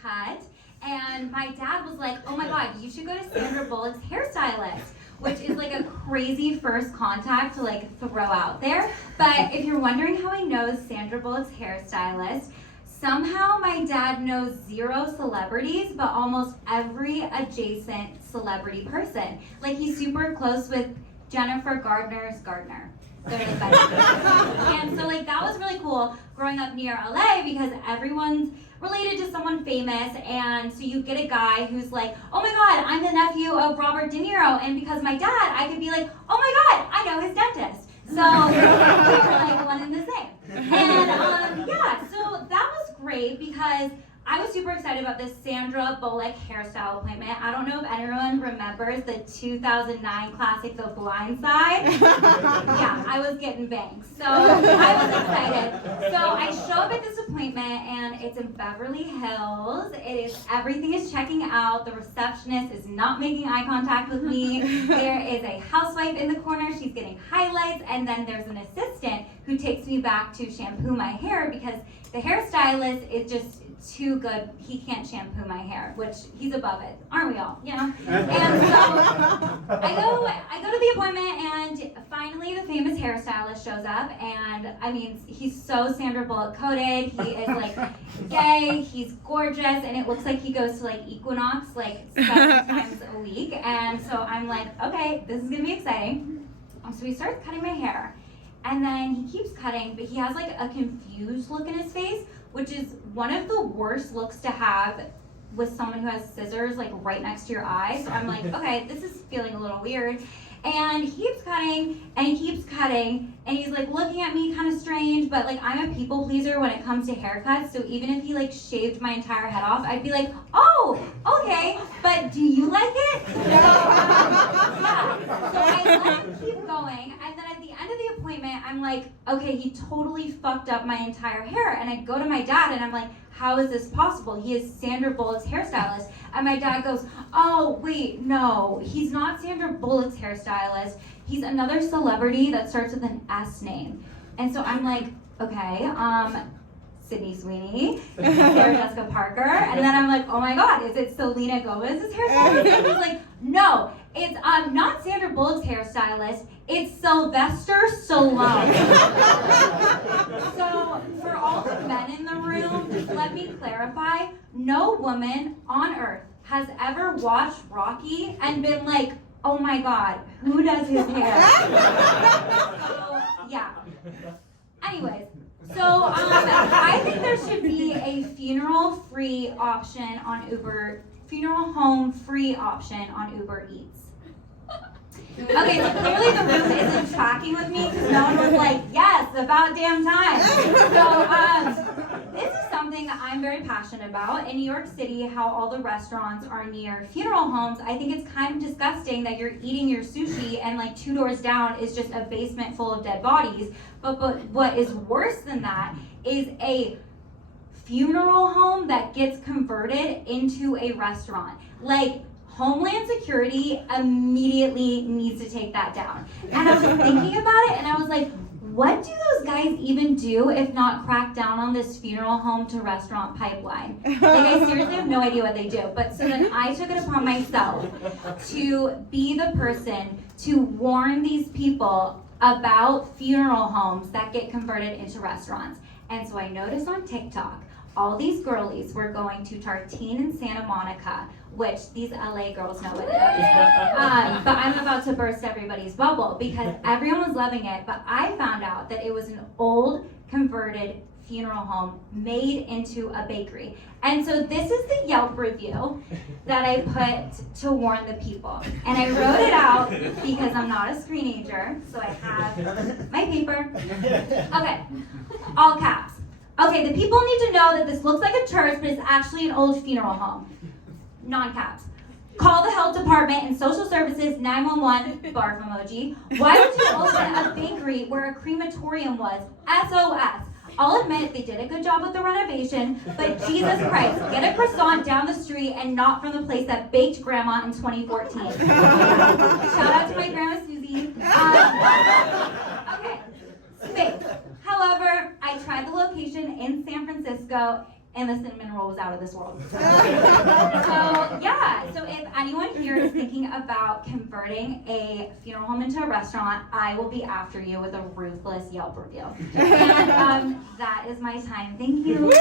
haircut. And my dad was like, oh my God, you should go to Sandra Bullock's hairstylist, which is like a crazy first contact to like throw out there. But if you're wondering how he knows Sandra Bullock's hairstylist, somehow my dad knows 0 celebrities, but almost every adjacent celebrity person. Like he's super close with Jennifer Gardner's Gardner. And so like that was really cool growing up near LA because everyone's related to someone famous, and so you get a guy who's like, oh my God, I'm the nephew of Robert De Niro, and because my dad, I could be like, oh my God, I know his dentist. So we're like one and the same. And yeah, so that was great because I was super excited about this Sandra Bullock hairstyle appointment. I don't know if anyone remembers the 2009 classic, The Blind Side. Yeah, I was getting bangs. So I was excited. So I show up at this appointment and it's in Beverly Hills. Everything is checking out. The receptionist is not making eye contact with me. There is a housewife in the corner. She's getting highlights. And then there's an assistant who takes me back to shampoo my hair because the hairstylist is just too good. He can't shampoo my hair, which he's above it. Aren't we all? You know? And so I go to the appointment and finally the famous hairstylist shows up, and I mean, he's so Sandra Bullock coded. He is like gay, he's gorgeous, and it looks like he goes to like Equinox like 7 times a week. And so I'm like, okay, this is gonna be exciting. So he starts cutting my hair. And then he keeps cutting, but he has like a confused look in his face, which is one of the worst looks to have with someone who has scissors like right next to your eye. So I'm like, okay, this is feeling a little weird. And he keeps cutting and he keeps cutting and he's like looking at me kind of strange, but like I'm a people pleaser when it comes to haircuts. So even if he like shaved my entire head off, I'd be like, oh, okay, but do you like it? Yeah. So I let him keep going, and then at the end of the appointment, I'm like, okay, he totally fucked up my entire hair. And I go to my dad and I'm like, how is this possible? He is Sandra Bullock's hairstylist. And my dad goes, oh, wait, no, he's not Sandra Bullock's hairstylist. He's another celebrity that starts with an S name. And so I'm like, okay, Sydney Sweeney, Sarah Jessica Parker. And then I'm like, oh my God, is it Selena Gomez's hairstylist? And he's like, no, it's not Sandra Bullock's hairstylist. It's Sylvester Stallone. So for all the men in the room, just let me clarify, no woman on earth has ever watched Rocky and been like, oh my God, who does his hair? So, yeah. Anyways, so I think there should be a funeral home free option on Uber Eats. Okay, so clearly the room isn't tracking with me because no one was like, yes, about damn time. So this is something that I'm very passionate about. In New York City, how all the restaurants are near funeral homes, I think it's kind of disgusting that you're eating your sushi and like 2 doors down is just a basement full of dead bodies. But what is worse than that is a funeral home that gets converted into a restaurant. Like, Homeland Security immediately needs to take that down. And I was thinking about it and I was like, what do those guys even do if not crack down on this funeral home to restaurant pipeline? Like, I seriously have no idea what they do. But so then I took it upon myself to be the person to warn these people about funeral homes that get converted into restaurants. And so I noticed on TikTok, all these girlies were going to Tartine in Santa Monica, which these LA girls know what it is. But I'm about to burst everybody's bubble because everyone was loving it, but I found out that it was an old converted funeral home made into a bakery. And so this is the Yelp review that I put to warn the people. And I wrote it out because I'm not a screenager, so I have my paper. Okay, all caps. Okay, the people need to know that this looks like a church, but it's actually an old funeral home. Non-caps. Call the health department and social services 911, barf emoji. Why would you open a bakery where a crematorium was? SOS. I'll admit they did a good job with the renovation, but Jesus Christ, get a croissant down the street and not from the place that baked grandma in 2014. Shout out to my grandma Susie. Okay, space. However, I tried the location in San Francisco. and the cinnamon roll was out of this world. So if anyone here is thinking about converting a funeral home into a restaurant, I will be after you with a ruthless Yelp review. And that is my time. Thank you.